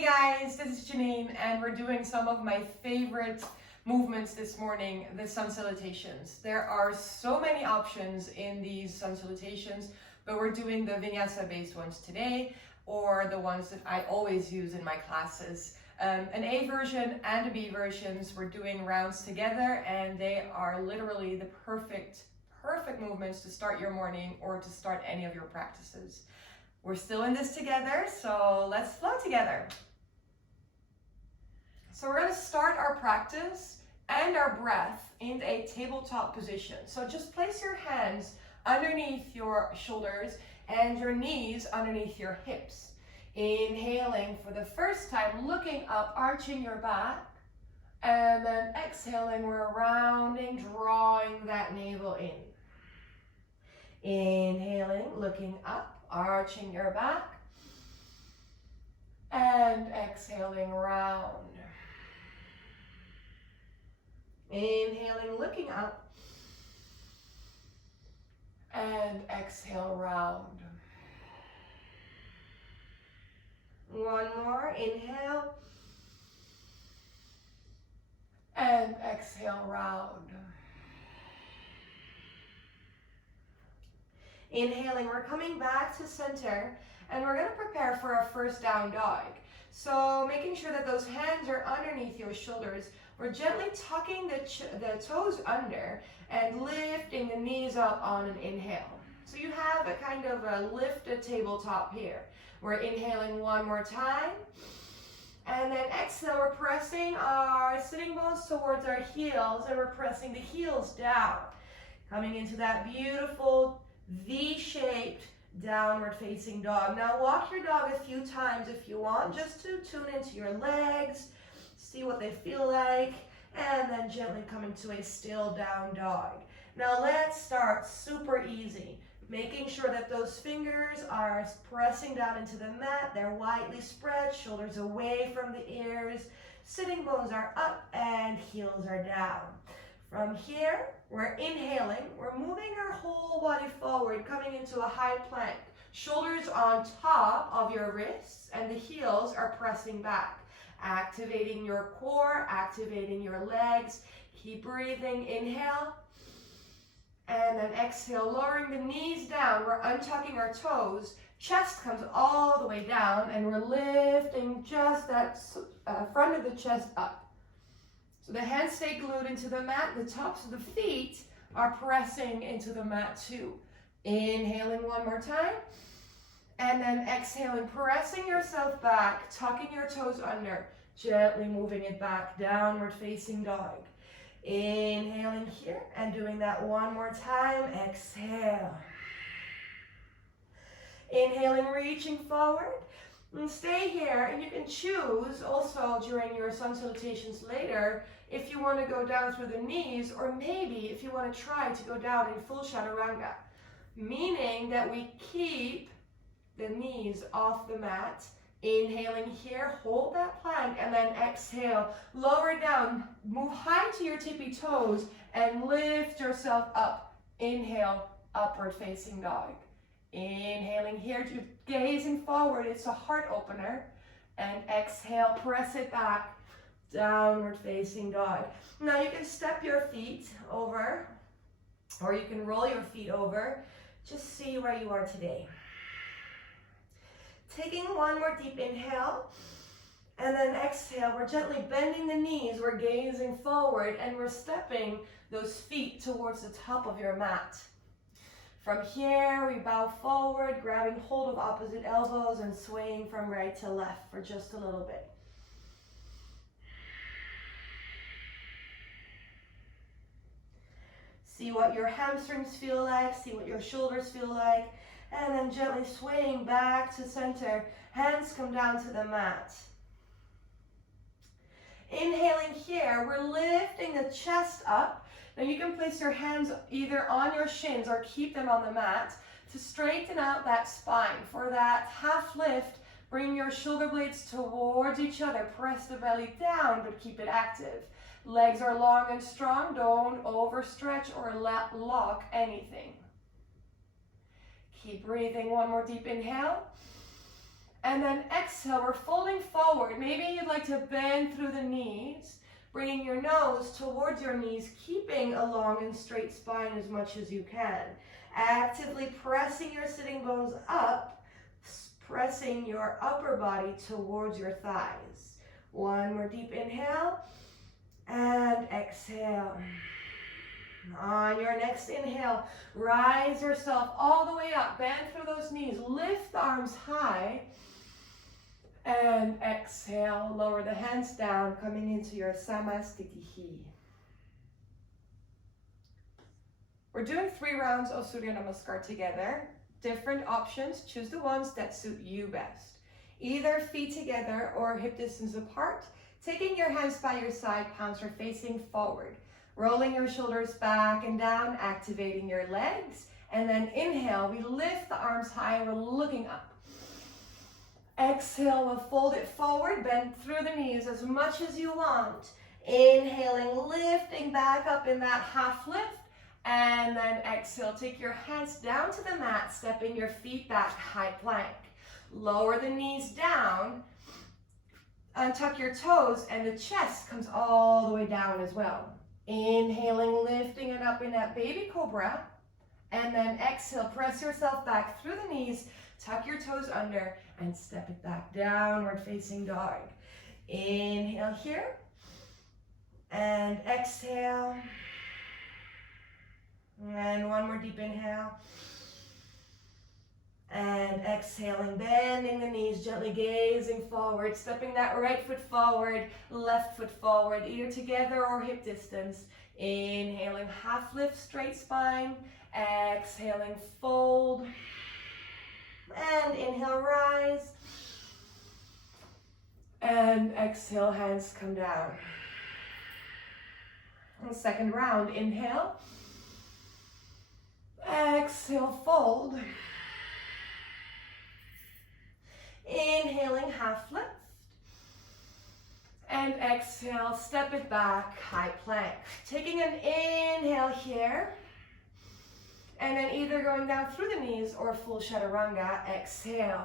Hey guys, this is Janine and we're doing some of my favorite movements this morning, the Sun Salutations. There are so many options in these Sun Salutations, but we're doing the vinyasa based ones today, or the ones that I always use in my classes. An A version and a B versions, we're doing rounds together, and they are literally the perfect movements to start your morning or to start any of your practices. We're still in this together, so let's flow together. So we're going to start our practice and our breath in a tabletop position. So just place your hands underneath your shoulders and your knees underneath your hips. Inhaling for the first time, looking up, arching your back. And then exhaling, we're rounding, drawing that navel in. Inhaling, looking up, arching your back, and exhaling, round. Inhaling, looking up, and exhale, round. One more, inhale, and exhale, round. Inhaling, we're coming back to center, and we're going to prepare for our first down dog. So making sure that those hands are underneath your shoulders. We're gently tucking the toes under and lifting the knees up on an inhale. So you have a kind of a lifted tabletop here. We're inhaling one more time. And then exhale, we're pressing our sitting bones towards our heels, and we're pressing the heels down. Coming into that beautiful V-shaped downward facing dog. Now walk your dog a few times if you want, just to tune into your legs, see what they feel like, and then gently come into a still down dog. Now let's start super easy, making sure that those fingers are pressing down into the mat, they're widely spread, shoulders away from the ears, sitting bones are up and heels are down. From here, we're inhaling, we're moving our whole body forward, coming into a high plank. Shoulders on top of your wrists and the heels are pressing back. Activating your core, activating your legs. Keep breathing, inhale. And then exhale, lowering the knees down. We're untucking our toes. Chest comes all the way down, and we're lifting just that front of the chest up. So the hands stay glued into the mat, the tops of the feet are pressing into the mat too. Inhaling one more time, and then exhaling, pressing yourself back, tucking your toes under, gently moving it back, downward facing dog. Inhaling here and doing that one more time, exhale. Inhaling, reaching forward. And stay here, and you can choose also during your Sun Salutations later if you want to go down through the knees, or maybe if you want to try to go down in full chaturanga, meaning that we keep the knees off the mat. Inhaling here, hold that plank, and then exhale, lower down, move high to your tippy toes, and lift yourself up. Inhale, upward facing dog. Inhaling here, gazing forward, it's a heart opener. And exhale, press it back, downward facing dog. Now you can step your feet over, or you can roll your feet over. Just see where you are today. Taking one more deep inhale, and then exhale, we're gently bending the knees, we're gazing forward, and we're stepping those feet towards the top of your mat. From here, we bow forward, grabbing hold of opposite elbows and swaying from right to left for just a little bit. See what your hamstrings feel like, see what your shoulders feel like, and then gently swaying back to center. Hands come down to the mat. Inhaling here, we're lifting the chest up. Now you can place your hands either on your shins or keep them on the mat to straighten out that spine. For that half lift, bring your shoulder blades towards each other. Press the belly down, but keep it active. Legs are long and strong. Don't overstretch or lock anything. Keep breathing. One more deep inhale. And then exhale, we're folding forward. Maybe you'd like to bend through the knees, bringing your nose towards your knees, keeping a long and straight spine as much as you can. Actively pressing your sitting bones up, pressing your upper body towards your thighs. One more deep inhale and exhale. On your next inhale, rise yourself all the way up, bend through those knees, lift the arms high, and exhale, lower the hands down, coming into your Samasthiti. We're doing 3 rounds of Surya Namaskar together. Different options, choose the ones that suit you best. Either feet together or hip distance apart, taking your hands by your side, palms are facing forward. Rolling your shoulders back and down, activating your legs. And then inhale, we lift the arms high, we're looking up. Exhale, we'll fold it forward, bend through the knees as much as you want. Inhaling, lifting back up in that half lift. And then exhale, take your hands down to the mat, stepping your feet back, high plank. Lower the knees down, untuck your toes, and the chest comes all the way down as well. Inhaling, lifting it up in that baby cobra. And then exhale, press yourself back through the knees, tuck your toes under, and step it back, downward facing dog. Inhale here, and exhale. And one more deep inhale. And exhaling, bending the knees, gently gazing forward, stepping that right foot forward, left foot forward, either together or hip distance. Inhaling, half lift, straight spine. Exhaling, fold. And inhale, rise. And exhale, hands come down. And second round, inhale. Exhale, fold. Inhaling, half lift. And exhale, step it back, high plank. Taking an inhale here. And then either going down through the knees or full chaturanga, exhale.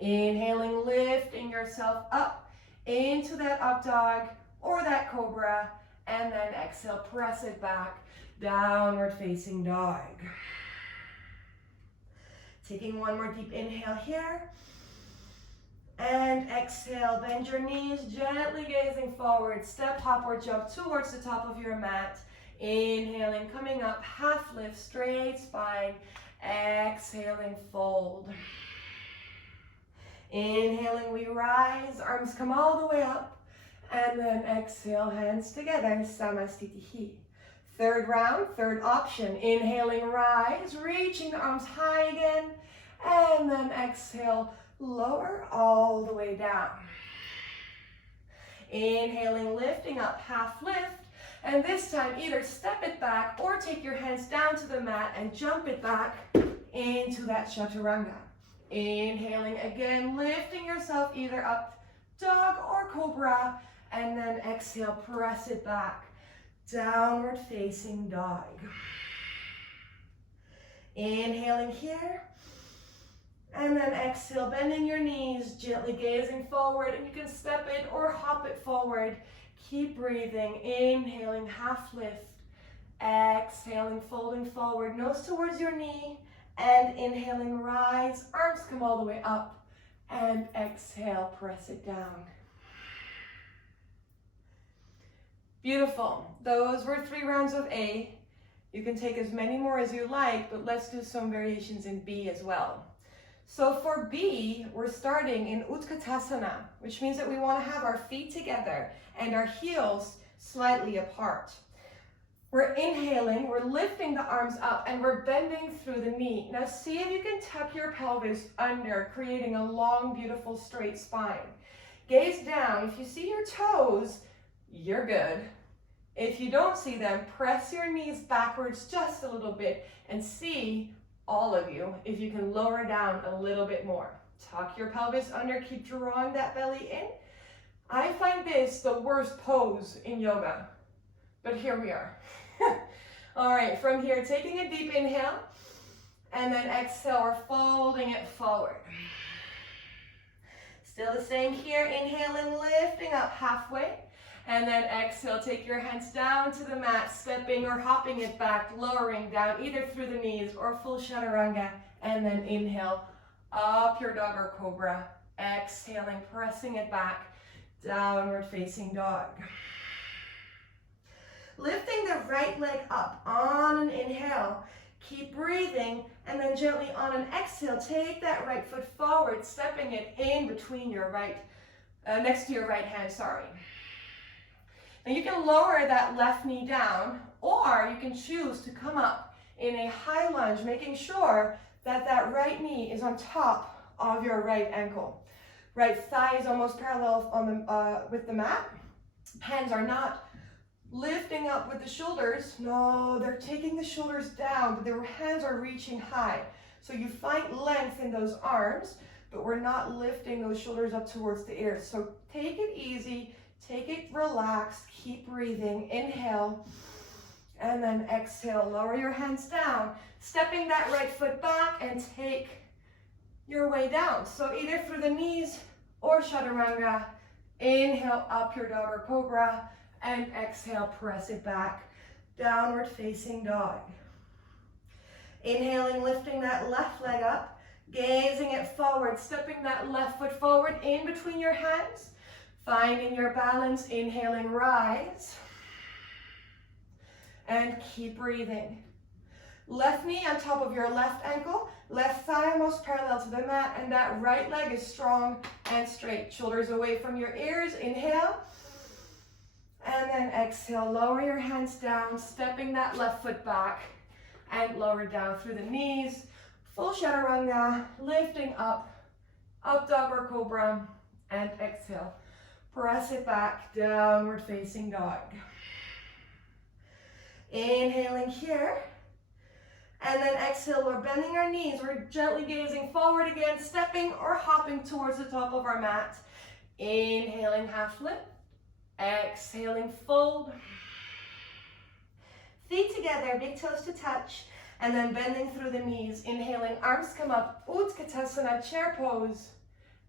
Inhaling, lifting yourself up into that up dog or that cobra. And then exhale, press it back, downward facing dog. Taking one more deep inhale here. And exhale, bend your knees, gently gazing forward. Step, hop, or jump towards the top of your mat. Inhaling, coming up, half lift, straight spine. Exhaling, fold. Inhaling, we rise, arms come all the way up. And then exhale, hands together, Samasthiti. Third round, third option. Inhaling, rise, reaching the arms high again. And then exhale, lower all the way down. Inhaling, lifting up, half lift. And this time, either step it back or take your hands down to the mat and jump it back into that chaturanga. Inhaling again, lifting yourself either up, dog or cobra. And then exhale, press it back. Downward facing dog. Inhaling here. And then exhale, bending your knees, gently gazing forward. And you can step it or hop it forward. Keep breathing. Inhaling, half lift. Exhaling, folding forward, nose towards your knee. And inhaling, rise. Arms come all the way up. And exhale, press it down. Beautiful. Those were 3 rounds of A. You can take as many more as you like, but let's do some variations in B as well. So for B, we're starting in Utkatasana, which means that we want to have our feet together and our heels slightly apart. We're inhaling, we're lifting the arms up, and we're bending through the knee. Now see if you can tuck your pelvis under, creating a long, beautiful, straight spine. Gaze down. If you see your toes, you're good. If you don't see them, press your knees backwards just a little bit and see, all of you, if you can lower down a little bit more. Tuck your pelvis under, keep drawing that belly in. I find this the worst pose in yoga, but here we are. All right, from here, taking a deep inhale, and then exhale, we're folding it forward. Still the same here. Inhale and lifting up halfway. And then exhale, take your hands down to the mat, stepping or hopping it back, lowering down either through the knees or full chaturanga. And then inhale, up your dog or cobra. Exhaling, pressing it back, downward facing dog. Lifting the right leg up on an inhale. Keep breathing, and then gently on an exhale, take that right foot forward, stepping it in between your right, next to your right hand, sorry. Now you can lower that left knee down, or you can choose to come up in a high lunge, making sure that that right knee is on top of your right ankle. Right thigh is almost parallel on the, with the mat. Hands are not lifting up with the shoulders. No, they're taking the shoulders down, but their hands are reaching high. So you find length in those arms, but we're not lifting those shoulders up towards the ears. So take it easy, take it relaxed, keep breathing. Inhale, and then exhale. Lower your hands down, stepping that right foot back and take your way down. So either through the knees or chaturanga. Inhale, up your dog or cobra. And exhale, press it back, downward facing dog. Inhaling, lifting that left leg up, gazing it forward, stepping that left foot forward in between your hands, finding your balance. Inhaling, rise, and keep breathing. Left knee on top of your left ankle, left thigh almost parallel to the mat, and that right leg is strong and straight. Shoulders away from your ears. Inhale. And then exhale, lower your hands down, stepping that left foot back and lower down through the knees. Full chaturanga, lifting up, up dog or cobra, and exhale. Press it back, downward facing dog. Inhaling here. And then exhale, we're bending our knees. We're gently gazing forward again, stepping or hopping towards the top of our mat. Inhaling, half lift. Exhaling, fold. Feet together, big toes to touch, and then bending through the knees. Inhaling, arms come up, Utkatasana, chair pose,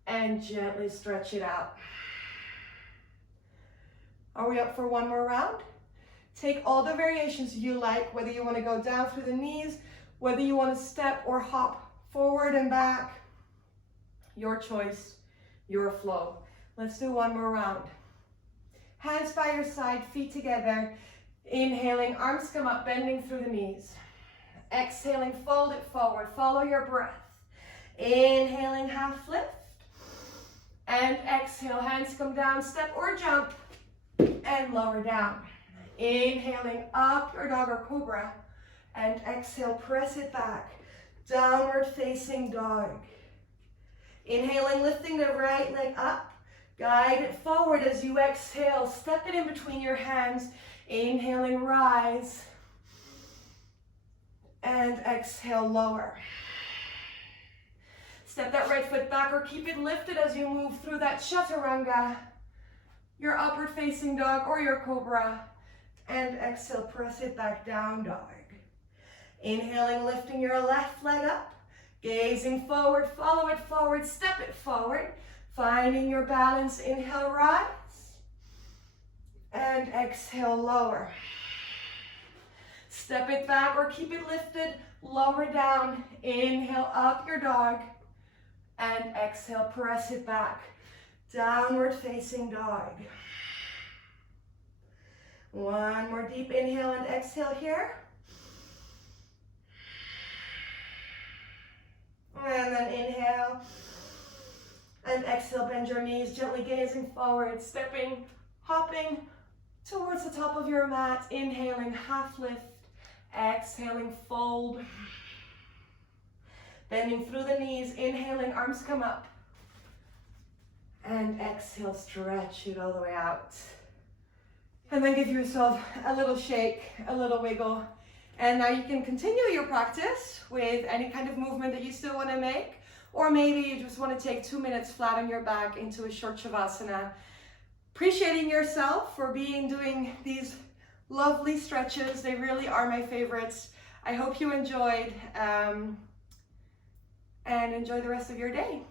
and gently stretch it out. Are we up for one more round? Take all the variations you like, whether you want to go down through the knees, whether you want to step or hop forward and back. Your choice, your flow. Let's do one more round. Hands by your side, feet together. Inhaling, arms come up, bending through the knees. Exhaling, fold it forward, follow your breath. Inhaling, half lift. And exhale, hands come down, step or jump, and lower down. Inhaling, up your dog or cobra. And exhale, press it back, downward facing dog. Inhaling, lifting the right leg up. Guide it forward as you exhale. Step it in between your hands. Inhaling, rise. And exhale, lower. Step that right foot back or keep it lifted as you move through that chaturanga, your upward facing dog or your cobra. And exhale, press it back, down dog. Inhaling, lifting your left leg up. Gazing forward, follow it forward, step it forward. Finding your balance, inhale, rise, and exhale, lower. Step it back or keep it lifted, lower down, inhale, up your dog, and exhale, press it back, downward facing dog. One more deep inhale and exhale here. And then inhale. And exhale, bend your knees, gently gazing forward, stepping, hopping towards the top of your mat. Inhaling, half lift. Exhaling, fold. Bending through the knees, inhaling, arms come up. And exhale, stretch it all the way out. And then give yourself a little shake, a little wiggle. And now you can continue your practice with any kind of movement that you still want to make. Or maybe you just want to take 2 minutes flat on your back into a short shavasana. Appreciating yourself for doing these lovely stretches. They really are my favorites. I hope you enjoyed and enjoy the rest of your day.